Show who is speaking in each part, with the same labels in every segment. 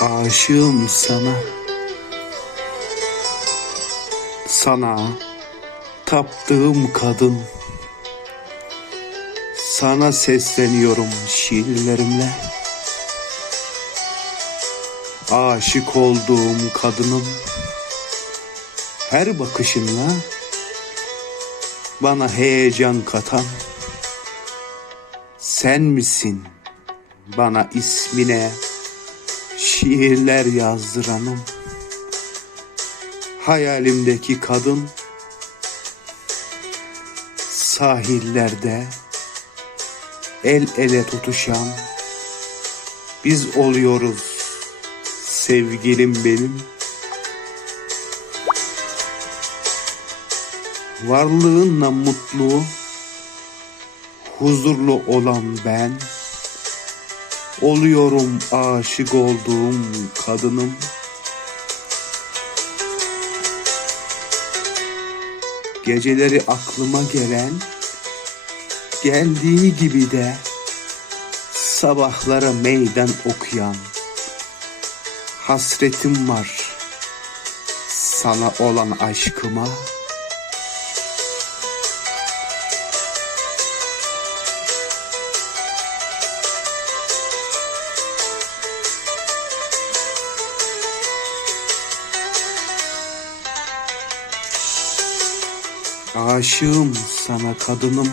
Speaker 1: Aşığım sana. Sana taptığım kadın. Sana sesleniyorum şiirlerimle. Aşık olduğum kadınım. Her bakışınla bana heyecan katan sen misin bana ismine şiirler yazdıranım hayalimdeki kadın sahillerde el ele tutuşan biz oluyoruz sevgilim benim. Varlığınla mutlu huzurlu olan ben oluyorum aşık olduğum kadınım. Geceleri aklıma gelen geldiği gibi de sabahlara meydan okuyan hasretim var sana olan aşkıma Aşığım sana kadınım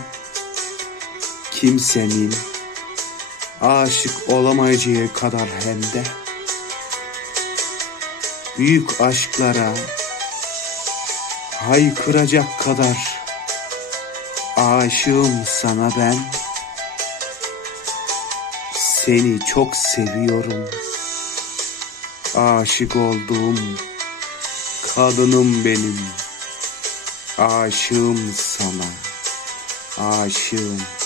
Speaker 1: Kimsenin Aşık olamayacağı kadar hem de. Büyük aşklara Haykıracak kadar Aşığım sana ben. Seni çok seviyorum Aşık olduğum Kadınım benim Aşığım sana. Aşığım.